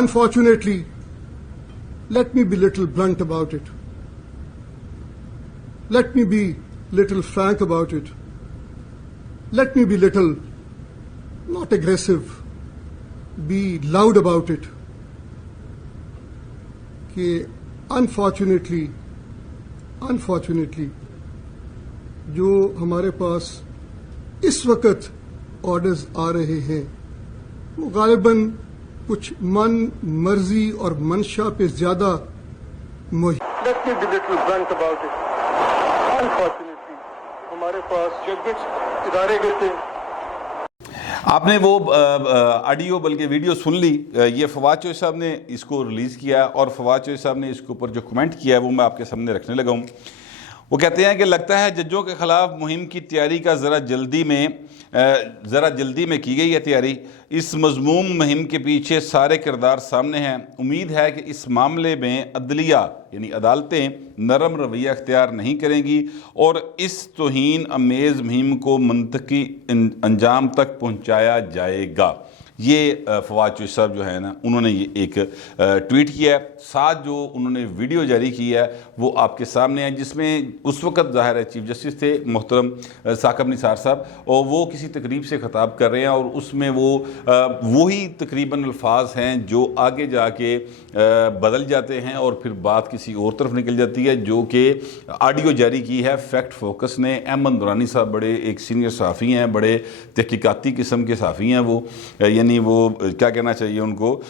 Unfortunately, let me be little blunt about it. Let me be little frank about it. Let me be little, not aggressive, be loud about it. کہ unfortunately جو ہمارے پاس اس وقت orders آ رہے ہیں وہ غالباً کچھ من مرضی اور منشا پہ زیادہ Let me be little blunt about it. Unfortunately, ہمارے پاس جو کچھ ادارے گئے تھے. آپ نے وہ آڈیو بلکہ ویڈیو سن لی، یہ فواد چوہدری صاحب نے اس کو ریلیز کیا اور فواد چوہدری صاحب نے اس کے اوپر جو کمنٹ کیا ہے وہ میں آپ کے سامنے رکھنے لگا ہوں۔ وہ کہتے ہیں کہ لگتا ہے ججوں کے خلاف مہم کی تیاری کا ذرا جلدی میں کی گئی ہے تیاری۔ اس مضموم مہم کے پیچھے سارے کردار سامنے ہیں۔ امید ہے کہ اس معاملے میں عدلیہ یعنی عدالتیں نرم رویہ اختیار نہیں کریں گی اور اس توہین امیز مہم کو منطقی انجام تک پہنچایا جائے گا۔ یہ فواد چوہدری صاحب جو ہے نا انہوں نے یہ ایک ٹویٹ کیا ہے، ساتھ جو انہوں نے ویڈیو جاری کی ہے وہ آپ کے سامنے ہے، جس میں اس وقت ظاہر ہے چیف جسٹس تھے محترم ثاقب نثار صاحب، اور وہ کسی تقریب سے خطاب کر رہے ہیں اور اس میں وہ وہی تقریباً الفاظ ہیں جو آگے جا کے بدل جاتے ہیں اور پھر بات کسی اور طرف نکل جاتی ہے، جو کہ آڈیو جاری کی ہے فیکٹ فوکس نے۔ احمد نورانی صاحب بڑے ایک سینئر صحافی ہیں، بڑے تحقیقاتی قسم کے صحافی ہیں، وہ یعنی وہ کیا کہنا چاہیے ان کو،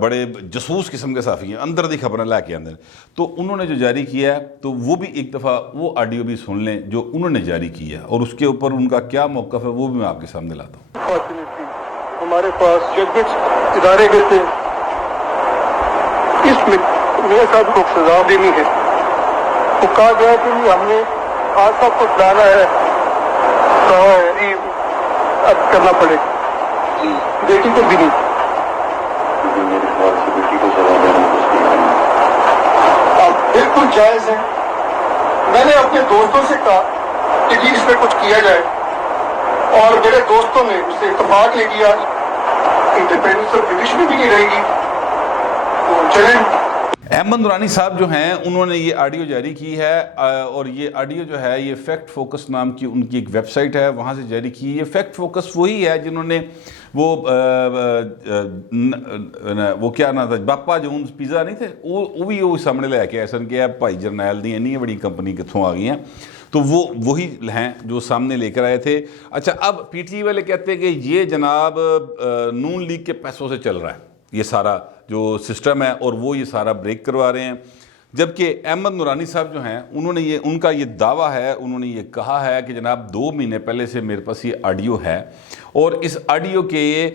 بڑے جاسوس قسم کے صحافی ہیں، اندر دی خبریں لے کے اندر۔ تو انہوں نے جو جاری کیا ہے تو وہ بھی ایک دفعہ وہ آڈیو بھی سن لیں جو انہوں نے جاری کی ہے اور اس کے اوپر ان کا کیا موقف ہے وہ بھی میں آپ کے سامنے لاتا ہوں۔ ہمارے پاس جو کچھ ادارے گئے تھے اس میں میرے صاحب کو سزا دینی ہے۔ تو کہا گیا کہ ہم نے آج تک کو ڈالا ہے تو اب کرنا پڑے گا، بیٹی کو بھی نہیں۔ میرے خیال سے بیٹی کو سزا دینا بالکل جائز ہے۔ میں نے اپنے دوستوں سے کہا کہ جی اس پہ کچھ کیا جائے اور میرے دوستوں نے اس سے اتفاق لے لیا، انڈیپینڈنس اور برٹش میں بھی نہیں رہے گی تو چلیں۔ احمد نورانی صاحب جو ہیں انہوں نے یہ آڈیو جاری کی ہے اور یہ آڈیو جو ہے یہ فیکٹ فوکس نام کی ان کی ایک ویب سائٹ ہے وہاں سے جاری کی۔ یہ فیکٹ فوکس وہی ہے جنہوں نے وہ کیا نام تھا باپا جونز پیزا نہیں تھے، وہ بھی وہ سامنے لے کے ایسا کہ بھائی جرنیل دی نہیں بڑی کمپنی کتوں آ گئی ہیں، تو وہ وہی ہیں جو سامنے لے کر آئے تھے۔ اچھا اب پی ٹی والے کہتے ہیں کہ یہ جناب نون لیگ کے پیسوں سے چل رہا ہے یہ سارا جو سسٹم ہے اور وہ یہ سارا بریک کروا رہے ہیں، جبکہ احمد نورانی صاحب جو ہیں انہوں نے ان کا یہ دعویٰ ہے، انہوں نے یہ کہا ہے کہ جناب 2 مہینے پہلے سے میرے پاس یہ آڈیو ہے اور اس آڈیو کے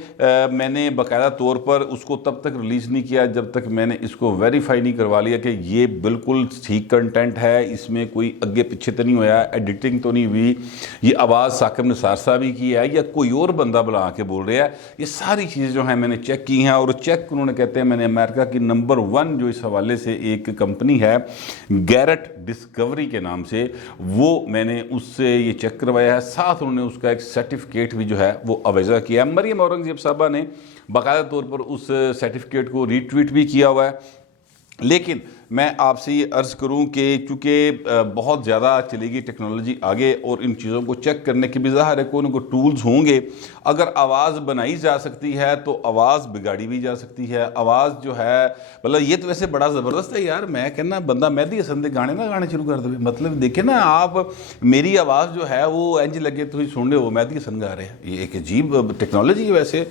میں نے باقاعدہ طور پر اس کو تب تک ریلیز نہیں کیا جب تک میں نے اس کو ویریفائی نہیں کروا لیا کہ یہ بالکل ٹھیک کنٹینٹ ہے, اس میں کوئی اگے پیچھے تو نہیں ہوا, ایڈیٹنگ تو نہیں ہوئی, یہ آواز ثاقب نثار صاحب ہی کی ہے یا کوئی اور بندہ بلا کے بول رہا ہے. یہ ساری چیزیں جو ہیں میں نے چیک کی ہیں, اور چیک انہوں نے کہتے ہیں میں نے امریکہ کی نمبر 1 جو اس حوالے سے ایک کمپنی ہے گیرٹ ڈسکوری کے نام سے, وہ میں نے اس سے یہ چیک کروایا ہے. ساتھ انہوں نے اس کا ایک سرٹیفکیٹ بھی جو ہے وہ اویزہ کیا ہے. مریم اورنگزیب صاحبہ نے باقاعدہ طور پر اس سرٹیفکیٹ کو ری ٹویٹ بھی کیا ہوا ہے. لیکن میں آپ سے یہ عرض کروں کہ چونکہ بہت زیادہ چلے گی ٹیکنالوجی آگے, اور ان چیزوں کو چیک کرنے کے بھی ظاہر ہے کوئی نہ کوئی ٹولز ہوں گے. اگر آواز بنائی جا سکتی ہے تو آواز بگاڑی بھی جا سکتی ہے. آواز جو ہے مطلب یہ تو ویسے بڑا زبردست ہے یار, میں کہنا بندہ مہدی حسن دے گانے نہ گانے شروع کر دے. مطلب دیکھیں نا آپ, میری آواز جو ہے وہ انج لگے تو سن رہے ہو مہدی حسن گا رہے ہیں. یہ ایک عجیب ٹیکنالوجی ہے. ویسے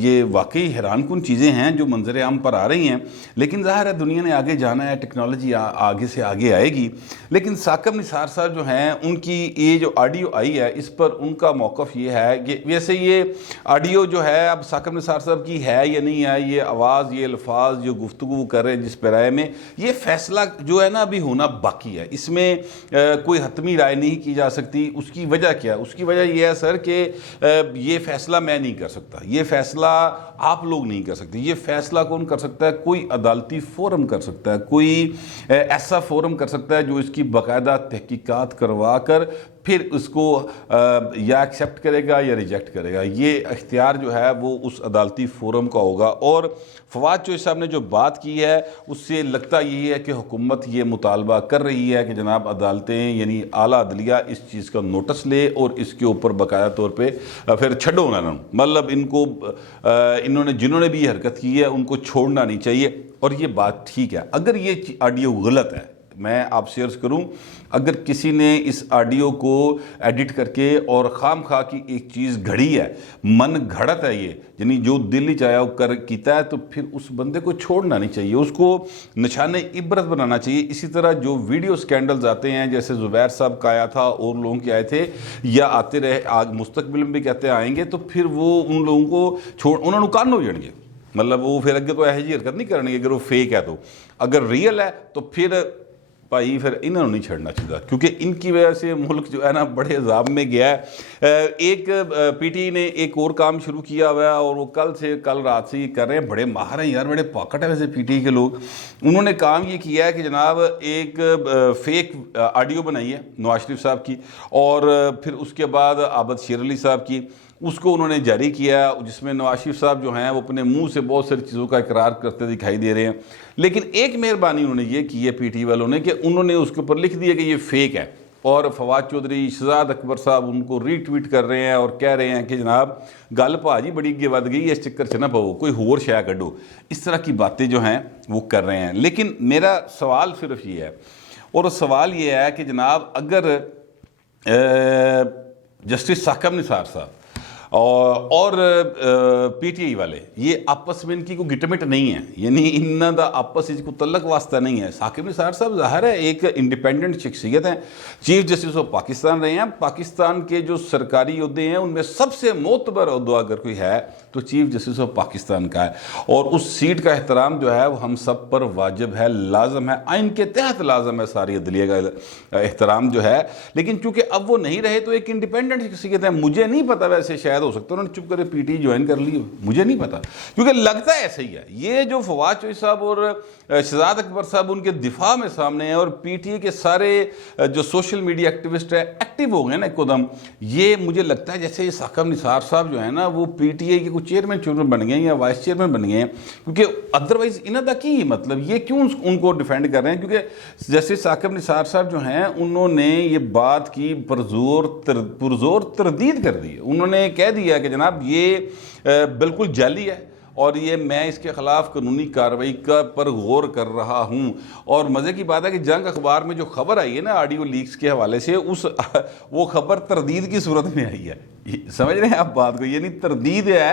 یہ واقعی حیران کن چیزیں ہیں جو منظر عام پر آ رہی ہیں, لیکن ظاہر ہے دنیا نے آگے جانا ہے, ٹیکنالوجی آگے سے آگے آئے گی. لیکن ثاقب نثار صاحب جو ہیں ان کی یہ جو آڈیو آئی ہے اس پر ان کا موقف یہ ہے کہ ویسے یہ آڈیو جو ہے اب ثاقب نثار صاحب کی ہے یا نہیں ہے, یہ آواز یہ الفاظ جو گفتگو کر رہے ہیں جس پیرائے میں, یہ فیصلہ جو ہے نا ابھی ہونا باقی ہے. اس میں کوئی حتمی رائے نہیں کی جا سکتی. اس کی وجہ کیا ہے؟ اس کی وجہ یہ ہے سر کہ یہ فیصلہ میں نہیں کر سکتا, یہ فیصلہ آپ لوگ نہیں کر سکتے. یہ فیصلہ کون کر سکتا ہے؟ کوئی عدالتی فورم کر سکتا ہے, کوئی ایسا فورم کر سکتا ہے جو اس کی باقاعدہ تحقیقات کروا کر پھر اس کو یا ایکسیپٹ کرے گا یا ریجیکٹ کرے گا. یہ اختیار جو ہے وہ اس عدالتی فورم کا ہوگا. اور فواد چوہدری صاحب نے جو بات کی ہے اس سے لگتا یہ ہے کہ حکومت یہ مطالبہ کر رہی ہے کہ جناب عدالتیں یعنی اعلیٰ عدلیہ اس چیز کا نوٹس لے اور اس کے اوپر باقاعدہ طور پہ پھر چھڈو نہ, مطلب ان کو جنہوں نے بھی یہ حرکت کی ہے ان کو چھوڑنا نہیں چاہیے. اور یہ بات ٹھیک ہے. اگر یہ آڈیو غلط ہے, میں آپ سے عرض کروں, اگر کسی نے اس آڈیو کو ایڈٹ کر کے اور خام خواہ کی ایک چیز گھڑی ہے, من گھڑت ہے یہ, یعنی جو دل ہی چاہیا وہ کیتا ہے, تو پھر اس بندے کو چھوڑنا نہیں چاہیے, اس کو نشان عبرت بنانا چاہیے. اسی طرح جو ویڈیو سکینڈلز آتے ہیں جیسے زبیر صاحب کا آیا تھا اور لوگوں کے آئے تھے یا آتے رہے, مستقبل میں بھی کہتے آئیں گے, تو پھر وہ ان لوگوں کو انہوں نے کان ہو جان گے. مطلب وہ پھر اگے کوئی ایسی حرکت نہیں کرنی اگر وہ فیک ہے تو. اگر ریئل ہے تو پھر بھائی پھر انہوں نے نہیں چھڑنا چاہیے, کیونکہ ان کی وجہ سے ملک جو ہے نا بڑے عذاب میں گیا ہے. ایک پی ٹی نے ایک اور کام شروع کیا ہوا ہے اور وہ کل رات سے یہ کر رہے ہیں. بڑے ماہر ہیں یار, بڑے پاکٹ ہیں ویسے پی ٹی کے لوگ. انہوں نے کام یہ کیا ہے کہ جناب ایک فیک آڈیو بنائی ہے نواز شریف صاحب کی, اور پھر اس کے بعد عابد شیر علی صاحب کی, اس کو انہوں نے جاری کیا, جس میں نواز شریف صاحب جو ہیں وہ اپنے منہ سے بہت ساری چیزوں کا اقرار کرتے دکھائی دے رہے ہیں. لیکن ایک مہربانی انہوں نے یہ کی ہے پی ٹی والوں نے کہ انہوں نے اس کے اوپر لکھ دیا کہ یہ فیک ہے, اور فواد چودھری, شہزاد اکبر صاحب ان کو ری ٹویٹ کر رہے ہیں اور کہہ رہے ہیں کہ جناب گل بھاجی بڑی اگے ود گئی, اس چکر چ نہ پو, کوئی ہور شے کڈو. اس طرح کی باتیں جو ہیں وہ کر رہے ہیں. لیکن میرا سوال صرف یہ ہے, اور سوال یہ ہے کہ جناب اگر جسٹس ثاقب نثار صاحب اور پی ٹی آئی والے یہ آپس میں ان کی کوئی گٹمٹ نہیں ہے, یعنی انہوں دا آپس کو تعلق واسطہ نہیں ہے. ثاقب نثار صاحب ظاہر ہے ایک انڈیپینڈنٹ شخصیت ہیں, چیف جسٹس آف پاکستان رہے ہیں. پاکستان کے جو سرکاری عہدے ہیں ان میں سب سے معتبر عہدہ اگر کوئی ہے تو چیف جسٹس آف پاکستان کا ہے, اور اس سیٹ کا احترام جو ہے وہ ہم سب پر واجب ہے, لازم ہے, آئین کے تحت لازم ہے ساری عدلیہ کا احترام جو ہے. لیکن چونکہ اب وہ نہیں رہے تو ایک انڈیپینڈنٹ شخصیت ہے. مجھے نہیں پتا, ویسے شاید ہو سکتا انہوں نے چپ کرے پی ٹی جوائن کر لی ہو, مجھے نہیں پتا, کیونکہ لگتا ہے ایسا ہی ہے. یہ جو فواد چوہدری صاحب اور شہزاد اکبر صاحب ان کے دفاع میں سامنے ہیں, اور پی ٹی اے کے سارے جو سوشل میڈیا ایکٹیوسٹ ہیں ایکٹیو ہو گئے نا ایک قدم, یہ مجھے لگتا ہے جیسے یہ ثاقب نثار صاحب جو ہے نا وہ پی ٹی اے کے کچھ چیئرمین بن گئے ہیں یا وائس چیئرمین بن گئے ہیں, کیونکہ ادروائز انہوں کا کی مطلب یہ کیوں ان کو ڈیفینڈ کر رہے ہیں. کیونکہ جیسے ثاقب نثار صاحب جو ہیں انہوں نے یہ بات کی پرزور تردید کر دی. انہوں نے کہہ دیا کہ جناب یہ بالکل جعلی ہے اور یہ میں اس کے خلاف قانونی کارروائی پر غور کر رہا ہوں. اور مزے کی بات ہے کہ جنگ اخبار میں جو خبر آئی ہے نا آڈیو لیکس کے حوالے سے, وہ خبر تردید کی صورت میں آئی ہے. سمجھ رہے ہیں آپ بات کو, یعنی تردید ہے,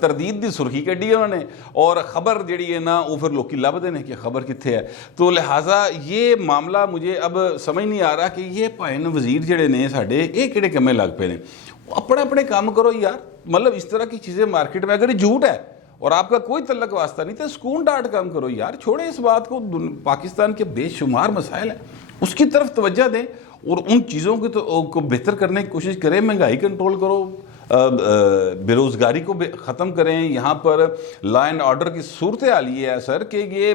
تردید دی سرخی کڈی ہے انہوں نے, اور خبر جڑی ہے نا وہ پھر لوکی لبدے نے کہ خبر کتنے ہے. تو لہٰذا یہ معاملہ مجھے اب سمجھ نہیں آ رہا کہ یہ بھائن وزیر جڑے نے ساڈے یہ کہڑے کمے لگ پے نے. اپنے اپنے کام کرو یار. مطلب اس طرح کی چیزیں مارکیٹ میں اگر یہ جھوٹ ہے اور آپ کا کوئی تعلق واسطہ نہیں تو سکون ڈاٹ کام کرو یار, چھوڑیں اس بات کو. پاکستان کے بے شمار مسائل ہیں, اس کی طرف توجہ دیں اور ان چیزوں کو بہتر کرنے کی کوشش کریں. مہنگائی کنٹرول کرو, بے روزگاری کو ختم کریں. یہاں پر لا اینڈ آرڈر کی صورتحال یہ ہے سر کہ یہ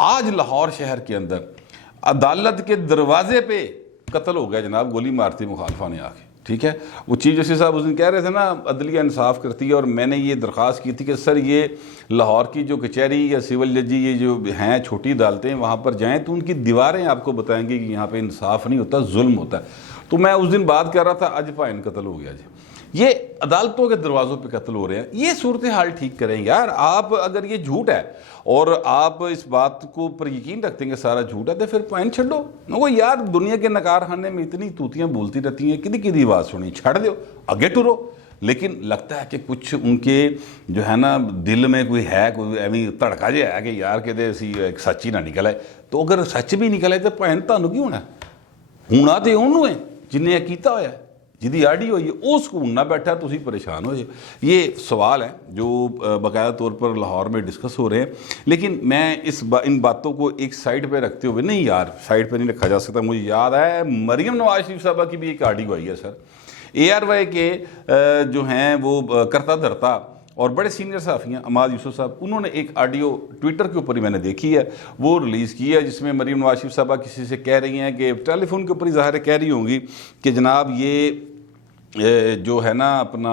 آج لاہور شہر کے اندر عدالت کے دروازے پہ قتل ہو گیا جناب, گولی مارتی مخالفہ نے آ کے. ٹھیک ہے, وہ چیف جسٹس صاحب اس دن کہہ رہے تھے نا عدلیہ انصاف کرتی ہے, اور میں نے یہ درخواست کی تھی کہ سر یہ لاہور کی جو کچہری یا سول ججی یہ جو ہیں چھوٹی عدالتیں وہاں پر جائیں تو ان کی دیواریں آپ کو بتائیں گی کہ یہاں پہ انصاف نہیں ہوتا, ظلم ہوتا ہے. تو میں اس دن بات کر رہا تھا اج پائن قتل ہو گیا جی. یہ عدالتوں کے دروازوں پہ قتل ہو رہے ہیں. یہ صورتحال ٹھیک کریں یار. آپ اگر یہ جھوٹ ہے اور آپ اس بات کو پر یقین رکھتے ہیں کہ سارا جھوٹ ہے تو پھر پوائنٹ چھڈو. وہ یار دنیا کے نکار خانے میں اتنی توتیاں بولتی رہتی ہیں, کدی کدی بات سنی چھڑ دو, آگے ٹرو. لیکن لگتا ہے کہ کچھ ان کے جو ہے نا دل میں کوئی ہے, کوئی ایویں تڑکا جہا ہے کہ یار کہتے اسی ایک سچ ہی نہ نکل آئے. تو اگر سچ بھی نکل آئے تو پوائنٹ تمہیں کی ہونا ہونا تو انہوں ہے جنہیں کیتا ہوا ہے, جدی آڈی ہوئی ہے اس کو نہ بیٹھا تو اسی پریشان ہو جائے. یہ سوال ہے جو باقاعدہ طور پر لاہور میں ڈسکس ہو رہے ہیں. لیکن میں ان باتوں کو ایک سائڈ پہ رکھتے ہوئے, نہیں یار سائڈ پہ نہیں رکھا جا سکتا. مجھے یاد ہے مریم نواز شریف صاحبہ کی بھی ایک آڈیو آئی ہے سر, اے آر وائی کے جو ہیں وہ کرتا دھرتا اور بڑے سینئر صحافی ہیں عماد یوسف صاحب, انہوں نے ایک آڈیو ٹویٹر کے اوپر ہی میں نے دیکھی ہے, وہ ریلیز کی ہے, جس میں مریم نواز شریف صاحبہ کسی سے کہہ رہی ہیں کہ ٹیلی فون کے اوپر ہی ظاہر کہہ رہی ہوں گی کہ جناب یہ جو ہے نا اپنا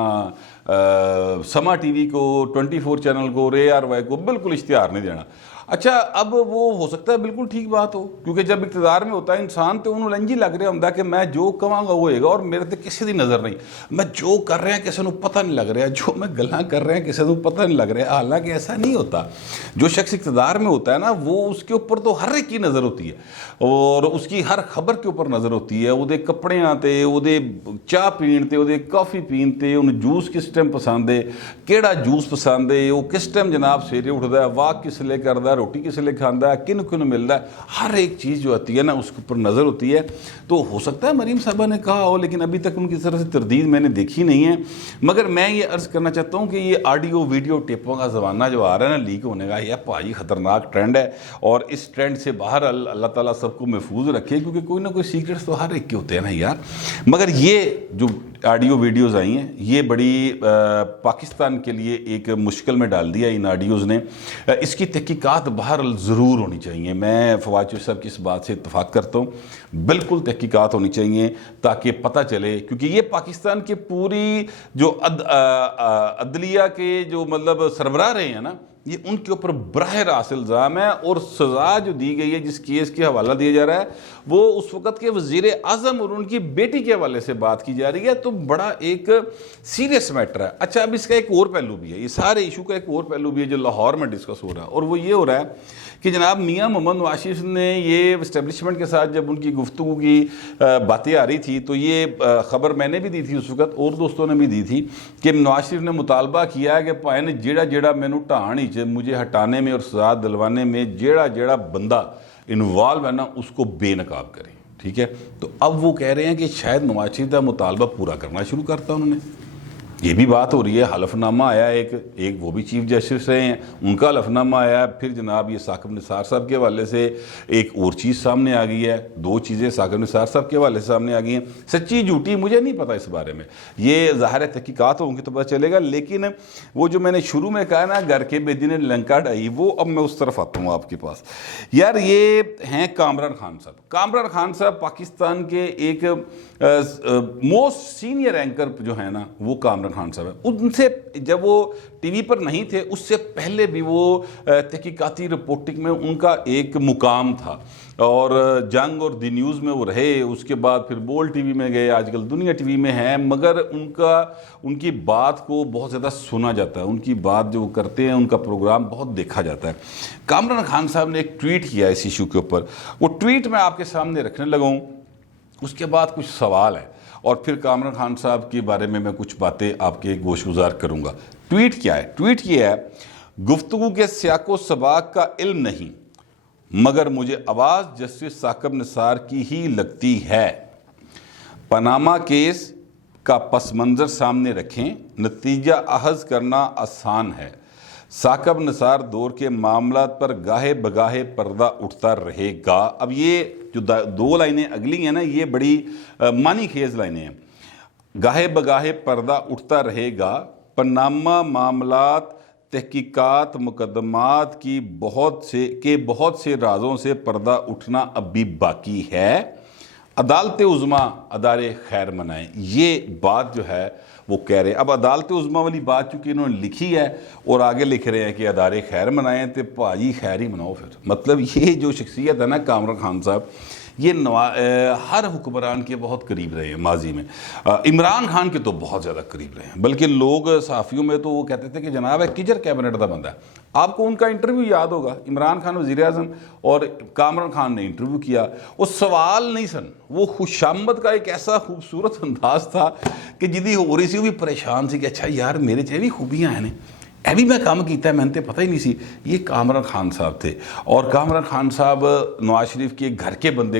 سما ٹی وی کو 24 چینل کو اے آر وائی کو بالکل اشتہار نہیں دینا. اچھا اب وہ ہو سکتا ہے بالکل ٹھیک بات ہو, کیونکہ جب اقتدار میں ہوتا ہے انسان تو انہوں لنجی لگ رہا ہوں کہ میں جو کہاں گا وہ ہوئے گا اور میرے تے کسی دی نظر نہیں, میں جو کر رہا کسی کو پتہ نہیں لگ رہا, جو میں گلاں کر رہا کسی کو پتہ نہیں لگ رہا. حالانکہ ایسا نہیں ہوتا. جو شخص اقتدار میں ہوتا ہے نا وہ اس کے اوپر تو ہر ایک کی نظر ہوتی ہے اور اس کی ہر خبر کے اوپر نظر ہوتی ہے. وہ دے کپڑے آتے, وہ دے چاہ پینتے, وہ دے کافی پینتے, انہوں جوس کس ٹائم پسند ہے, کیڑا جوس پسند ہے, وہ کس ٹائم جناب سویرے اٹھتا ہے, واک کس لیے کرتا ہے, روٹی کس لیے کھانا ہے, کن کن ملتا ہے, ہر ایک چیز جو آتی ہے نا اس کے اوپر نظر ہوتی ہے. تو ہو سکتا ہے مریم صاحبہ نے کہا ہو, لیکن ابھی تک ان کی طرف سے تردید میں نے دیکھی نہیں ہے. مگر میں یہ عرض کرنا چاہتا ہوں کہ یہ آڈیو ویڈیو ٹیپوں کا زمانہ جو آ رہا ہے نا لیک ہونے کا, یہ بھائی خطرناک ٹرینڈ ہے, اور اس ٹرینڈ سے باہر اللہ تعالیٰ سب کو محفوظ رکھے, کیونکہ کوئی نہ کوئی سیکرٹس تو ہر ایک کے ہوتے ہیں نا یار. مگر یہ جو آڈیو ویڈیوز آئی ہیں یہ بڑی پاکستان کے لیے ایک مشکل میں ڈال دیا ان آڈیوز نے. اس کی تحقیقات بہرحال ضرور ہونی چاہیے. میں فواد چودھری صاحب کی اس بات سے اتفاق کرتا ہوں, بالکل تحقیقات ہونی چاہیے تاکہ پتہ چلے, کیونکہ یہ پاکستان کے پوری جو عدلیہ کے جو مطلب سربراہ رہے ہیں نا, یہ ان کے اوپر براہ راست الزام ہے. اور سزا جو دی گئی ہے, جس کیس کے حوالہ دیا جا رہا ہے, وہ اس وقت کے وزیر اعظم اور ان کی بیٹی کے حوالے سے بات کی جا رہی ہے. تو بڑا ایک سیریس میٹر ہے. اچھا اب اس کا ایک اور پہلو بھی ہے, یہ سارے ایشو کا ایک اور پہلو بھی ہے جو لاہور میں ڈسکس ہو رہا ہے, اور وہ یہ ہو رہا ہے کہ جناب میاں محمد نواز شریف نے یہ اسٹیبلشمنٹ کے ساتھ جب ان کی گفتگو کی باتیں آ رہی تھی تو یہ خبر میں نے بھی دی تھی اس وقت, اور دوستوں نے بھی دی تھی, کہ نواز شریف نے مطالبہ کیا ہے کہ پائے نے جیڑا مینوں ٹھان مجھے ہٹانے میں اور سزا دلوانے میں جیڑا بندہ انوالو ہے نا اس کو بے نقاب کریں. ٹھیک ہے, تو اب وہ کہہ رہے ہیں کہ شاید نواز شریف کا مطالبہ پورا کرنا شروع کرتا انہوں نے. یہ بھی بات ہو رہی ہے. حلف نامہ آیا ایک وہ بھی چیف جسٹس رہے ہیں, ان کا حلف نامہ آیا. پھر جناب یہ ثاقب نثار صاحب کے حوالے سے ایک اور چیز سامنے آ گئی ہے, دو چیزیں ثاقب نثار صاحب کے حوالے سے سامنے آ گئی ہیں. سچی جھوٹی مجھے نہیں پتا اس بارے میں, یہ ظاہر تحقیقات ہوں گی تو پتہ چلے گا. لیکن وہ جو میں نے شروع میں کہا نا گھر کے بیدی نے لنکا ڈھائی, وہ اب میں اس طرف آتا ہوں آپ کے پاس. یار یہ ہیں کامران خان صاحب. کامران خان صاحب پاکستان کے ایک موسٹ سینئر اینکر جو ہیں نا وہ کامران خان صاحب ہیں. ان سے جب وہ ٹی وی پر نہیں تھے اس سے پہلے بھی وہ تحقیقاتی رپورٹنگ میں ان کا ایک مقام تھا, اور جنگ اور دی نیوز میں وہ رہے. اس کے بعد پھر بول ٹی وی میں گئے, آج کل دنیا ٹی وی میں ہیں. مگر ان کی بات کو بہت زیادہ سنا جاتا ہے, ان کی بات جو کرتے ہیں ان کا پروگرام بہت دیکھا جاتا ہے. کامران خان صاحب نے ایک ٹویٹ کیا اس ایشو کے اوپر, وہ ٹویٹ میں آپ کے سامنے رکھنے لگا ہوں. اس کے بعد کچھ سوال ہے اور پھر کامران خان صاحب کے بارے میں کچھ باتیں آپ کے گوش گزار کروں گا. ٹویٹ کیا ہے؟ ٹویٹ یہ ہے, گفتگو کے سیاق و سباق کا علم نہیں مگر مجھے آواز جسٹس ثاقب نثار کی ہی لگتی ہے. پاناما کیس کا پس منظر سامنے رکھیں، نتیجہ اخذ کرنا آسان ہے۔ ثاقب نثار دور کے معاملات پر گاہے بگاہے پردہ اٹھتا رہے گا۔ اب یہ جو دو لائنیں اگلی ہیں نا، یہ بڑی معنی خیز لائنیں ہیں۔ گاہے بگاہے پردہ اٹھتا رہے گا، پاناما معاملات، تحقیقات، مقدمات کی بہت سے رازوں سے پردہ اٹھنا اب بھی باقی ہے۔ عدالت عظمیٰ ادارے خیر منائیں، یہ بات جو ہے وہ کہہ رہے ہیں۔ اب عدالت عظمیٰ والی بات چونکہ انہوں نے لکھی ہے اور آگے لکھ رہے ہیں کہ ادارے خیر منائیں، تو بھائی خیر ہی مناؤ پھر۔ مطلب یہ جو شخصیت ہے نا کامران خان صاحب، یہ ہر حکمران کے بہت قریب رہے ہیں ماضی میں۔ عمران خان کے تو بہت زیادہ قریب رہے ہیں، بلکہ لوگ صحافیوں میں تو وہ کہتے تھے کہ جناب ہے کجر کیبنٹ دا بندہ ہے۔ آپ کو ان کا انٹرویو یاد ہوگا، عمران خان وزیر اعظم اور کامران خان نے انٹرویو کیا، وہ سوال نہیں سن، وہ خوشامد کا ایک ایسا خوبصورت انداز تھا کہ جدی ہو رہی سی وہ بھی پریشان سی کہ اچھا یار میرے چاہے بھی خوبیاں ہیں اے بھی میں کام کیتا ہے، میں نے پتہ ہی نہیں سی۔ یہ کامران خان صاحب تھے، اور کامران خان صاحب نواز شریف کے گھر کے بندے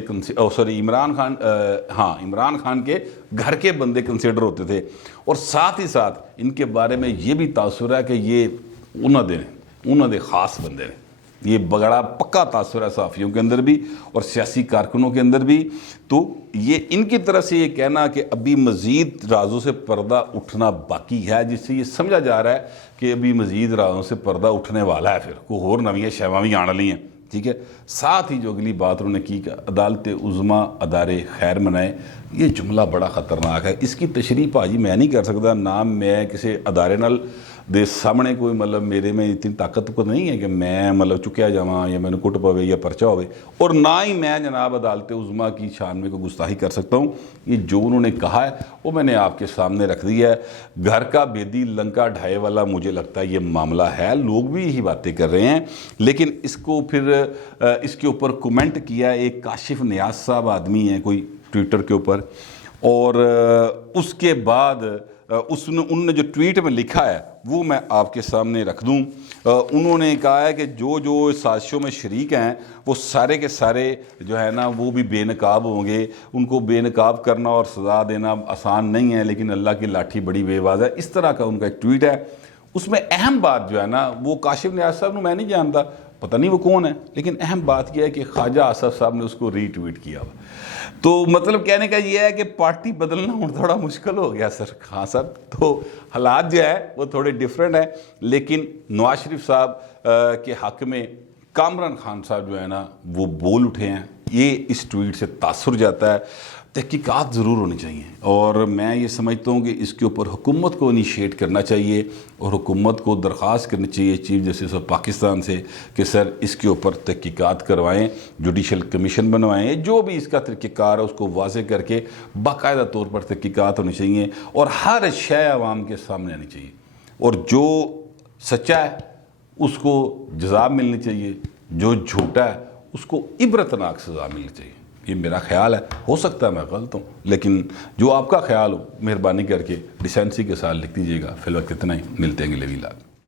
عمران خان کے گھر کے بندے کنسیڈر ہوتے تھے، اور ساتھ ہی ساتھ ان کے بارے میں یہ بھی تاثر ہے کہ یہ انہوں دے خاص بندے نے۔ یہ بڑا پکا تاثر ہے صحافیوں کے اندر بھی اور سیاسی کارکنوں کے اندر بھی۔ تو یہ ان کی طرف سے یہ کہنا کہ ابھی مزید رازوں سے پردہ اٹھنا باقی ہے، جس سے یہ سمجھا جا رہا ہے کہ ابھی مزید رازوں سے پردہ اٹھنے والا ہے، پھر کوئی اور نویاں شیواں بھی آنے لی ہیں، ٹھیک ہے۔ ساتھ ہی جو اگلی بات انہوں نے کی کہ عدالت عظمیٰ ادارے خیر منائیں، یہ جملہ بڑا خطرناک ہے۔ اس کی تشریح بھاجی میں نہیں کر سکتا، نہ میں کسی ادارے نال دے سامنے کوئی مطلب میرے میں اتنی طاقت کو نہیں ہے کہ میں مطلب چکیا جاواں یا میں نے کٹ پوے یا پرچہ ہوئے، اور نہ ہی میں جناب عدالت عظمیٰ کی شان میں کوئی گستاخی کر سکتا ہوں۔ یہ جو انہوں نے کہا ہے وہ میں نے آپ کے سامنے رکھ دیا ہے۔ گھر کا بیدی لنکا ڈھائے والا مجھے لگتا ہے یہ معاملہ ہے، لوگ بھی یہی باتیں کر رہے ہیں، لیکن اس کو پھر اس کے اوپر کومنٹ کیا ایک کاشف نیاز صاحب آدمی ہیں کوئی ٹویٹر کے اوپر، اور اس کے بعد انہوں نے جو ٹویٹ میں لکھا ہے وہ میں آپ کے سامنے رکھ دوں۔ انہوں نے کہا ہے کہ جو سازشوں میں شریک ہیں وہ سارے کے سارے جو ہے نا وہ بھی بے نقاب ہوں گے، ان کو بے نقاب کرنا اور سزا دینا آسان نہیں ہے، لیکن اللہ کی لاٹھی بڑی بے باز ہے۔ اس طرح کا ان کا ایک ٹویٹ ہے۔ اس میں اہم بات جو ہے نا، وہ کاشف نیاز صاحب نے میں نہیں جانتا، پتہ نہیں وہ کون ہے، لیکن اہم بات یہ ہے کہ خواجہ آصف صاحب نے اس کو ری ٹویٹ کیا ہوا۔ تو مطلب کہنے کا یہ ہے کہ پارٹی بدلنا تھوڑا مشکل ہو گیا سر خان صاحب، تو حالات جو ہے وہ تھوڑے ڈیفرنٹ ہیں، لیکن نواز شریف صاحب کے حق میں کامران خان صاحب جو ہے نا وہ بول اٹھے ہیں۔ یہ اس ٹویٹ سے تاثر جاتا ہے۔ تحقیقات ضرور ہونی چاہیے، اور میں یہ سمجھتا ہوں کہ اس کے اوپر حکومت کو انیشیٹ کرنا چاہیے، اور حکومت کو درخواست کرنی چاہیے چیف جسٹس آف پاکستان سے کہ سر اس کے اوپر تحقیقات کروائیں، جوڈیشل کمیشن بنوائیں، جو بھی اس کا طریقہ کار ہے اس کو واضح کر کے باقاعدہ طور پر تحقیقات ہونی چاہیے، اور ہر شے عوام کے سامنے آنی چاہیے، اور جو سچا ہے اس کو جزا ملنی چاہیے، جو جھوٹا ہے اس کو عبرتناک سزا ملنی چاہیے۔ یہ میرا خیال ہے، ہو سکتا ہے میں غلط ہوں، لیکن جو آپ کا خیال ہو مہربانی کر کے ڈیسینسی کے ساتھ لکھ دیجیے گا۔ فی الوقت اتنا ہی، ملتے ہیں اگلے ویلاگ۔